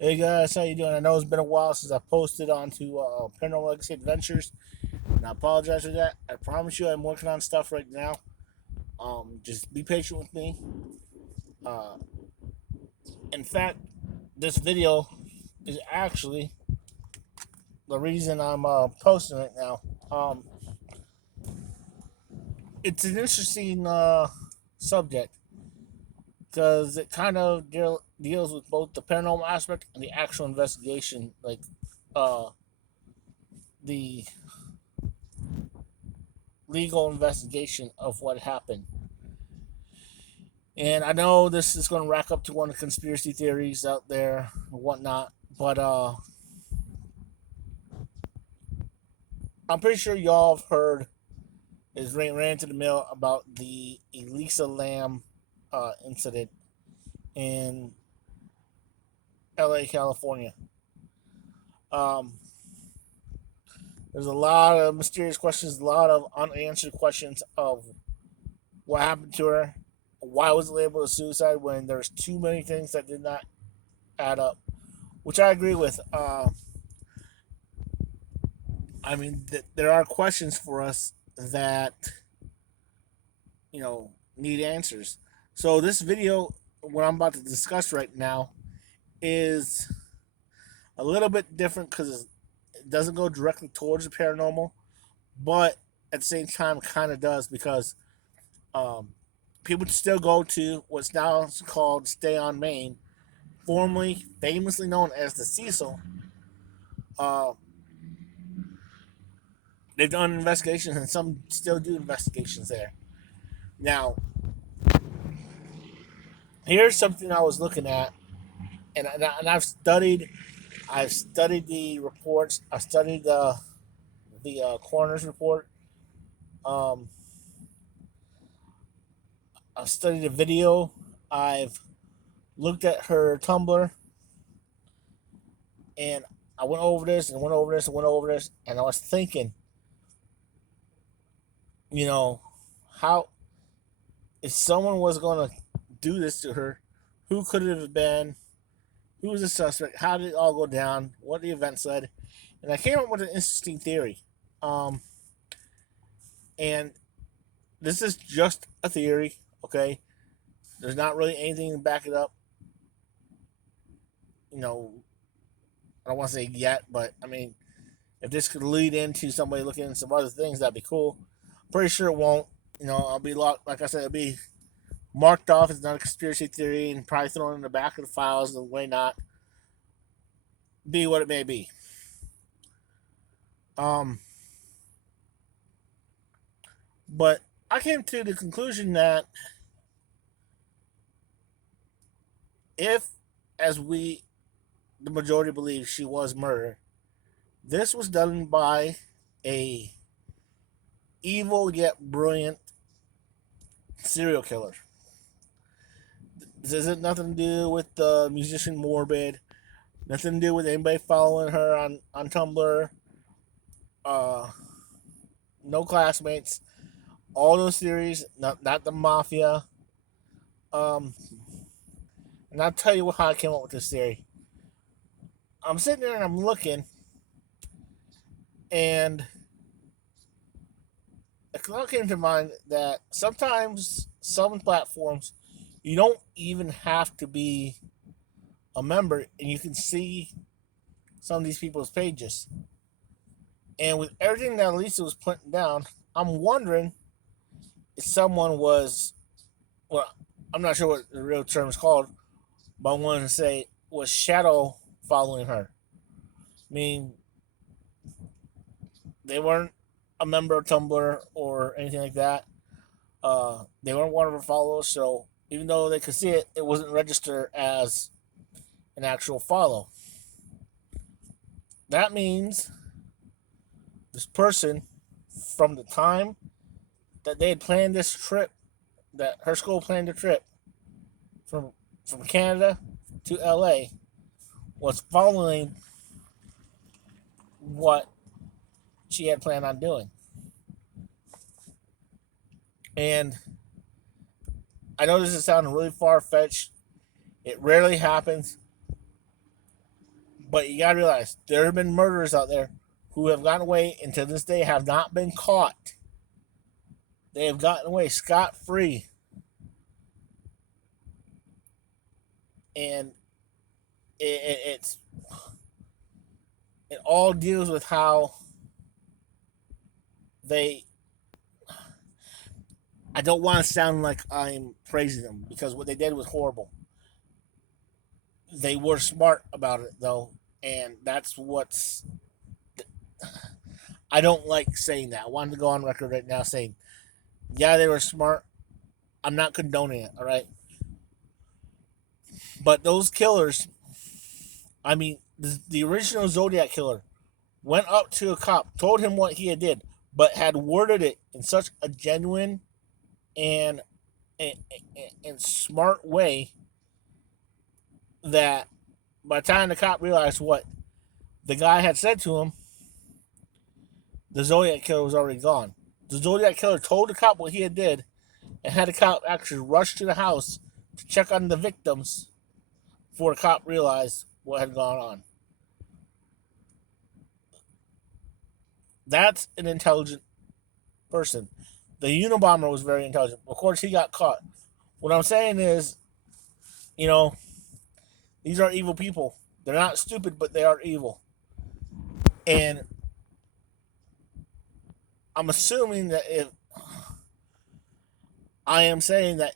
Hey guys, how you doing? I know it's been a while since I posted onto Paranormal Legacy Adventures, and I apologize for that. I promise you, I'm working on stuff right now. Just be patient with me. Uh, in fact, this video is actually the reason I'm posting it now. Um, it's an interesting subject because it kind of deals with both the paranormal aspect and the actual investigation, like uh, the legal investigation of what happened. And I know this is going to rack up to one of the conspiracy theories out there or whatnot, but I'm pretty sure y'all have heard is ran to the mill about the Elisa Lam incident in LA, California. Um, there's a lot of mysterious questions, a lot of unanswered questions of what happened to her, why was it labeled a suicide when there's too many things that did not add up, which I agree with. I mean, there are questions for us that need answers. So this video, what I'm about to discuss right now, is a little bit different because it doesn't go directly towards the paranormal, but at the same time, kind of does because um, people still go to what's now called Stay on Main, formerly famously known as the Cecil. Uh, they've done investigations, and some still do investigations there. Now, here's something I was looking at, and I've studied the reports. I studied the coroner's report. Um, I've studied the video. I've looked at her Tumblr, and I went over this and went over this and went over this, and I was thinking, you know, how if someone was going to do this to her, who could it have been? Who was the suspect? How did it all go down? What the events led? And I came up with an interesting theory. Um, and this is just a theory, okay? There's not really anything to back it up. You know, I don't want to say yet, but I mean, if this could lead into somebody looking at some other things, that'd be cool. Pretty sure it won't. I'll be locked. Like I said, it'll be marked off as not a conspiracy theory and probably thrown in the back of the files and way not be what it may be. Um, but I came to the conclusion that if, as the majority believe, she was murdered, this was done by a evil yet brilliant serial killer. This isn't nothing to do with the musician Morbid. Nothing to do with anybody following her on Tumblr. Uh, no classmates. All those theories, not the mafia. Um, and I'll tell you how I came up with this theory. I'm sitting there and I'm looking, and a thought came to mind that sometimes some platforms you don't even have to be a member, and you can see some of these people's pages. And with everything that Lisa was putting down, I'm wondering if someone was, well, I'm not sure what the real term is called, but I wanted to say was shadow following her. I mean, they weren't a member of Tumblr or anything like that. They weren't one of her followers, so even though they could see it, it wasn't registered as an actual follow. That means this person, from the time that they had planned this trip, that her school planned a trip from Canada to LA, was following what she had planned on doing. And I know this is sounding really far fetched. It rarely happens, But you gotta realize there have been murderers out there who have gotten away and to this day have not been caught. They have gotten away scot free. And it's it all deals with how they. I don't want to sound like I'm praising them because what they did was horrible. They were smart about it though, and that's what's. I don't like saying that. I wanted to go on record right now saying, yeah, they were smart. I'm not condoning it, all right? But those killers, I mean, the original Zodiac killer went up to a cop, told him what he had did, but had worded it in such a genuine and and, and smart way that by the time the cop realized what the guy had said to him, the Zodiac killer was already gone. The Zodiac killer told the cop what he had did and had the cop actually rush to the house to check on the victims before the cop realized what had gone on. That's an intelligent person. The Unabomber was very intelligent. Of course, he got caught. What I'm saying is, you know, these are evil people. They're not stupid, but they are evil. And I'm assuming that if I am saying that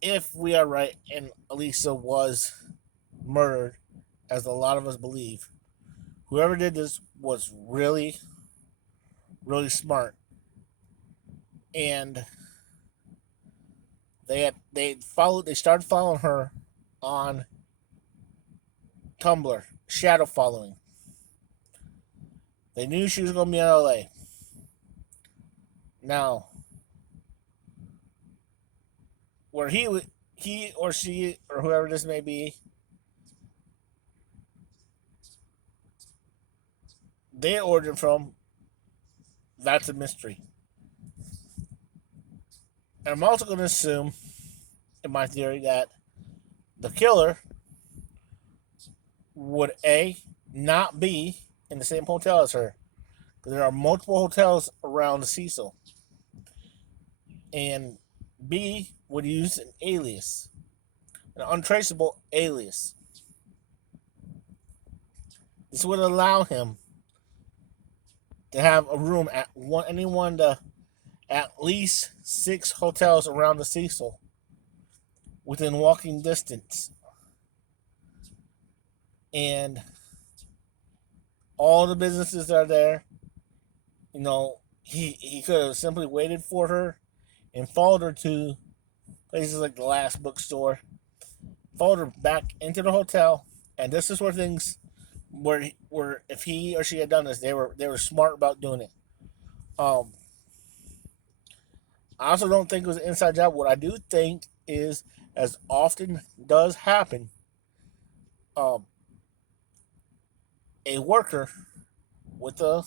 if we are right and Elisa was murdered, as a lot of us believe, whoever did this was really, really smart. And they started following her on Tumblr, shadow following. They knew she was going to be in LA. Now, where he or she or whoever this may be, they ordered from, that's a mystery. And I'm also going to assume, in my theory, that the killer would A, not be in the same hotel as her. Because there are multiple hotels around Cecil. And B, would use an alias, an untraceable alias. This would allow him to have a room at any one to at least 6 hotels around the Cecil within walking distance. And all the businesses that are there, you know, he could have simply waited for her and followed her to places like the last bookstore, followed her back into the hotel, and this is where things where if he or she had done this, they were smart about doing it. Um, I also don't think it was an inside job. What I do think is, as often does happen, um, a worker with a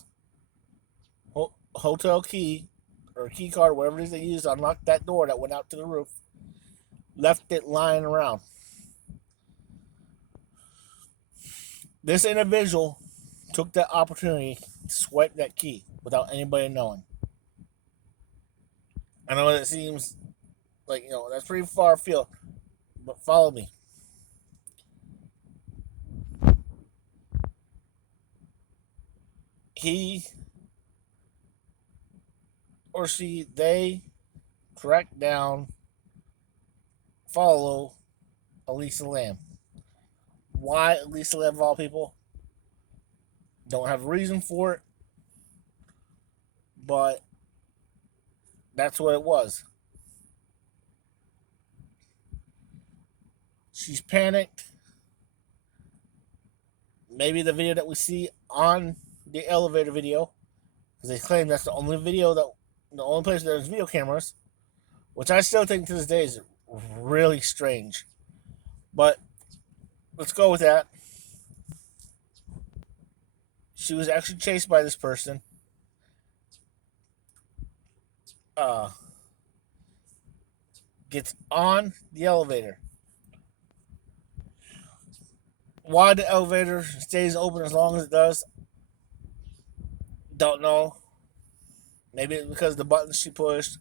hotel key or key card, whatever it is they used to unlock that door that went out to the roof, left it lying around. This individual took that opportunity to swipe that key without anybody knowing. I know it seems like, that's pretty far afield, but follow me. He or she, they track down, follow Elisa Lam. Why Elisa Lam of all people? Don't have a reason for it, but that's what it was. She's panicked. Maybe the video that we see on the elevator video, because they claim that's the only place there's video cameras, which I still think to this day is really strange. But let's go with that. She was actually chased by this person. Uh, Gets on the elevator. Why the elevator stays open as long as it does, don't know. Maybe it's because of the buttons she pushed.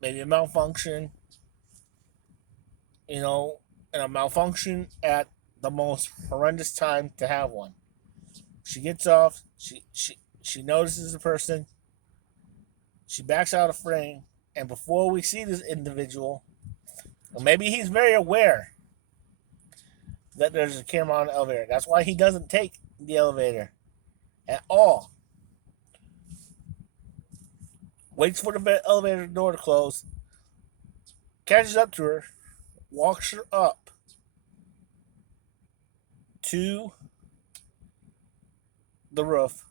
Maybe a malfunction, you know, and a malfunction at the most horrendous time to have one. She gets off. She notices the person. She backs out of frame, and before we see this individual, or maybe he's very aware that there's a camera on the elevator. That's why he doesn't take the elevator at all. Waits for the elevator door to close, catches up to her, walks her up to the roof,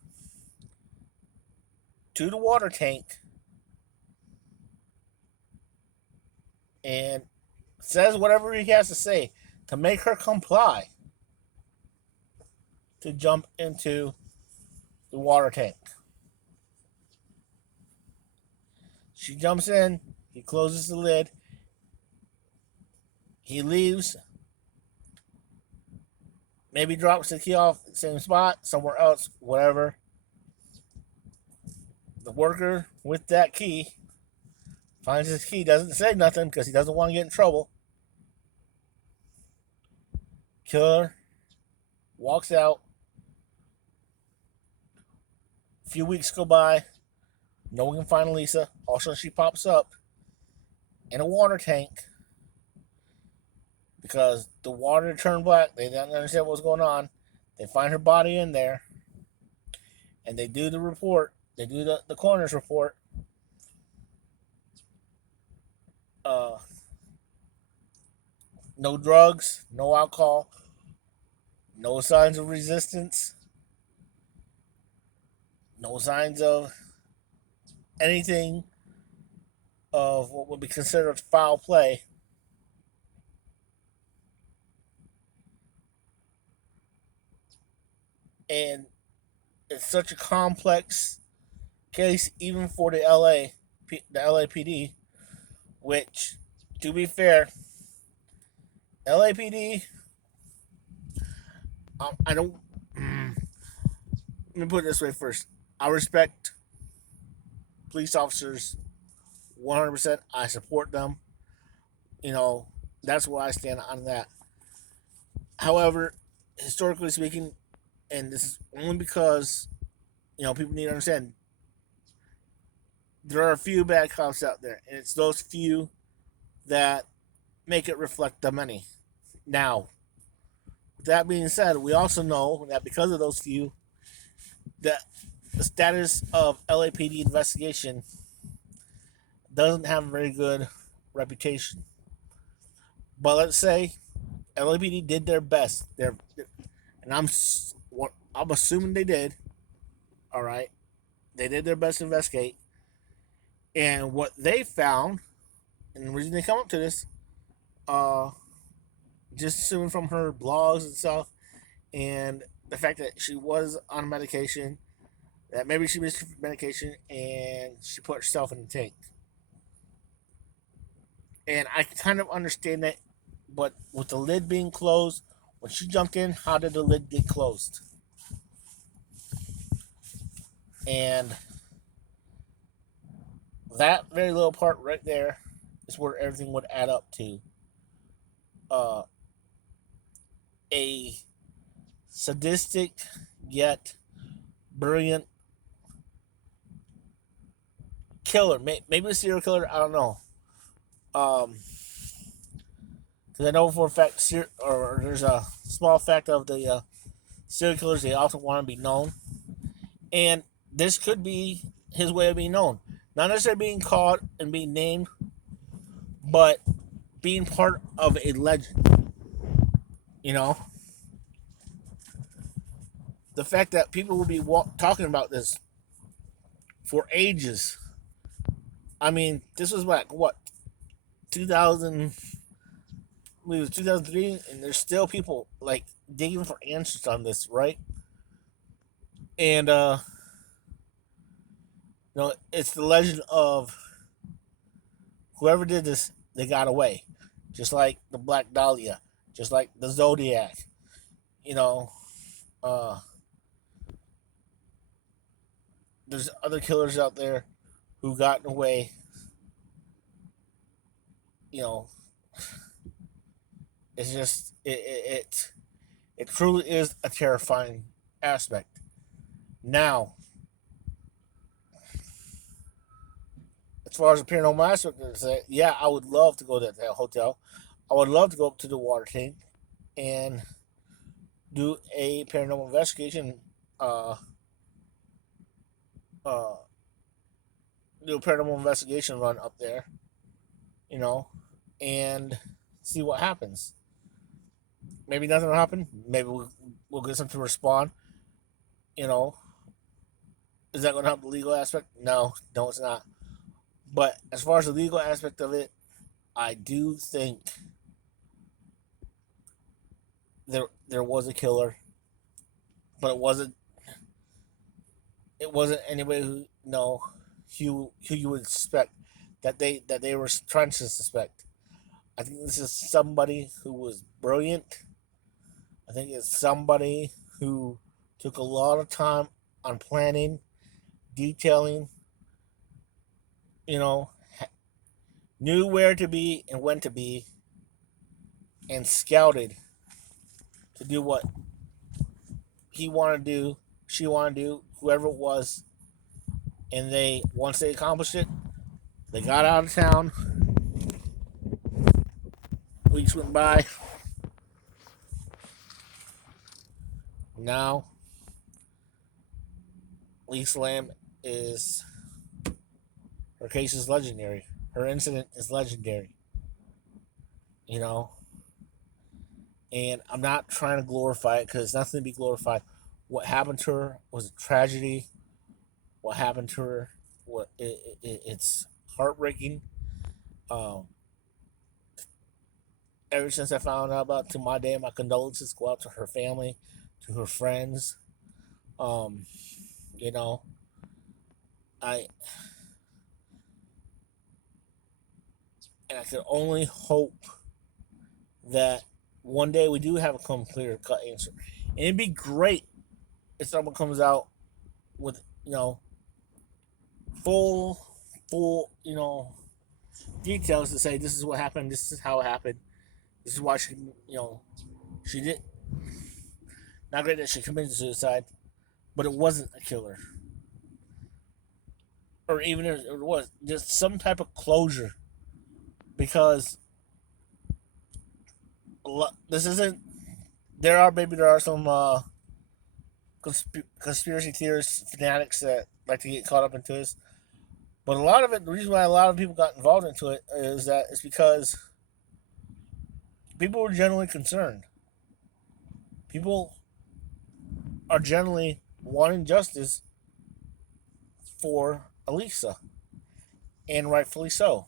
to the water tank, and says whatever he has to say to make her comply to jump into the water tank. She jumps in, he closes the lid, he leaves, maybe drops the key off the same spot, somewhere else, whatever. The worker with that key finds his key, doesn't say nothing because he doesn't want to get in trouble. Killer walks out. A few weeks go by. No one can find Elisa. Also, she pops up in a water tank because the water turned black. They didn't understand what was going on. They find her body in there, and they do the report. They do the coroner's report. No drugs, no alcohol, no signs of resistance, no signs of anything of what would be considered foul play. And it's such a complex case, even for the LAPD, which, to be fair, LAPD, I don't. Let me put it this way first. I respect police officers 100%. I support them. You know, that's where I stand on that. However, historically speaking, and this is only because, people need to understand there are a few bad cops out there, and it's those few that make it reflect the many. Now, with that being said, we also know that because of those few, that the status of LAPD investigation doesn't have a very good reputation. But let's say LAPD did their best. And I'm assuming they did. All right, they did their best to investigate, and what they found, and the reason they come up to this, just assuming from her blogs and stuff, and the fact that she was on medication, that maybe she missed medication and she put herself in the tank. And I kind of understand that, but with the lid being closed, when she jumped in, how did the lid get closed? And that very little part right there is where everything would add up to a sadistic yet brilliant killer. Maybe a serial killer, I don't know. Because I know for a fact, or there's a small fact of the serial killers, they often want to be known. And this could be his way of being known. Not necessarily being caught and being named, but being part of a legend. You know? The fact that people will be talking about this for ages. I mean, this was what 2000, I believe it was 2003, and there's still people like digging for answers on this, right? And it's the legend of whoever did this, they got away. Just like the Black Dahlia, just like the Zodiac, You know, uh, there's other killers out there who got away. You know, it's just it truly is a terrifying aspect. Now, as far as the paranormal aspect is, yeah, I would love to go to that hotel. I would love to go up to the water tank and do a paranormal investigation. Uh, uh, do a paranormal investigation run up there. You know, and see what happens. Maybe nothing will happen. Maybe we'll get something to respond. You know, is that going to help the legal aspect? No, no, it's not. But as far as the legal aspect of it, I do think there was a killer, but it wasn't anybody who no who you would suspect that they were trying to suspect. I think this is somebody who was brilliant. I think it's somebody who took a lot of time on planning, detailing, you know, knew where to be and when to be, and scouted to do what he wanted to do, she wanted to do, whoever it was. And they, once they accomplished it, they got out of town. Weeks went by. Now, Elisa Lam is, her case is legendary. Her incident is legendary, you know. And I'm not trying to glorify it because it's nothing to be glorified. What happened to her was a tragedy. What happened to her, it's heartbreaking. Um, Ever since I found out about it, to my day, my condolences go out to her family, to her friends. Um, you know, I and I can only hope that one day we do have a clear cut answer. And it'd be great if someone comes out with, full details to say this is what happened, this is how it happened, this is why she did not great that she committed suicide, but it wasn't a killer. Or even if it was, just some type of closure. Because this isn't, there are some conspiracy theorists, fanatics that like to get caught up into this. But a lot of it, the reason why a lot of people got involved into it is that it's because people were generally concerned. People are generally wanting justice for Elisa, and rightfully so.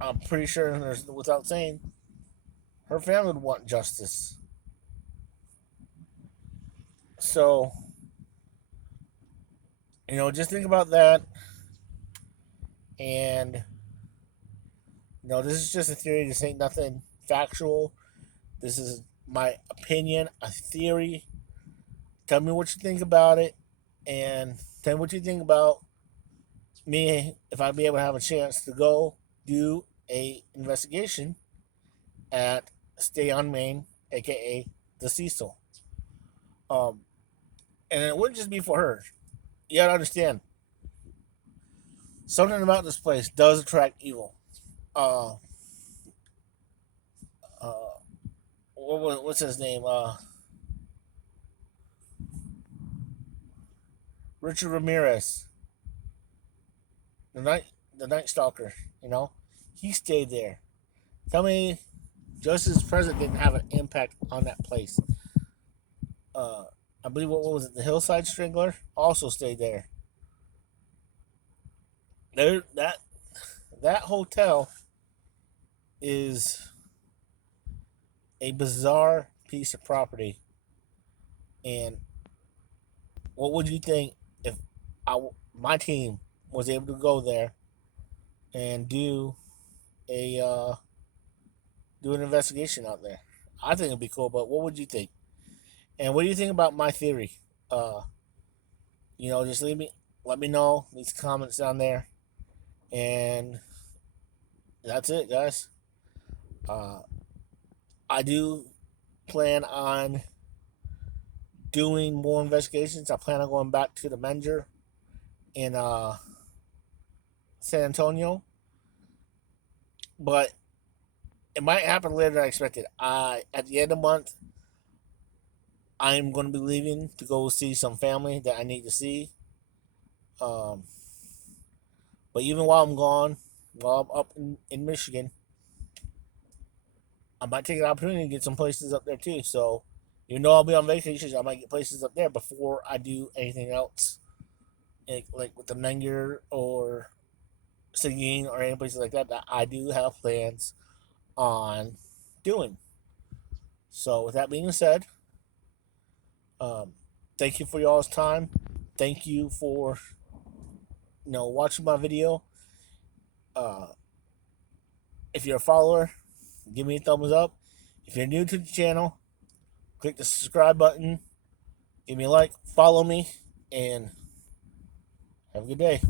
I'm pretty sure, without saying, her family would want justice. So, just think about that. And, this is just a theory. This ain't nothing factual. This is my opinion, a theory. Tell me what you think about it. And tell me what you think about me if I'd be able to have a chance to go do a investigation at Stay on Main, aka the Cecil. Um, and it wouldn't just be for her. You gotta understand, something about this place does attract evil. Uh, uh, what's his name? Richard Ramirez, the night the Night Stalker. He stayed there. Tell me, Justice President didn't have an impact on that place. Uh, I believe what was it? The Hillside Strangler also stayed there. There that hotel is a bizarre piece of property. And what would you think if my team was able to go there and a do an investigation out there? I think it'd be cool, but what would you think? And what do you think about my theory? Uh, just let me know. Leave comments down there, and that's it, guys. Uh, I do plan on doing more investigations. I plan on going back to the Menger in San Antonio, but it might happen later than I expected. At the end of the month, I'm going to be leaving to go see some family that I need to see. Um, but even while I'm gone, while I'm up in Michigan, I might take an opportunity to get some places up there too. So, even though I'll be on vacation, I might get places up there before I do anything else, like with the Menger or Seguin or any places like that. That I do have plans on doing. So, with that being said, um, thank you for y'all's time. Thank you for watching my video. Uh, if you're a follower, give me a thumbs up. If you're new to the channel, click the subscribe button. Give me a like, follow me, and have a good day.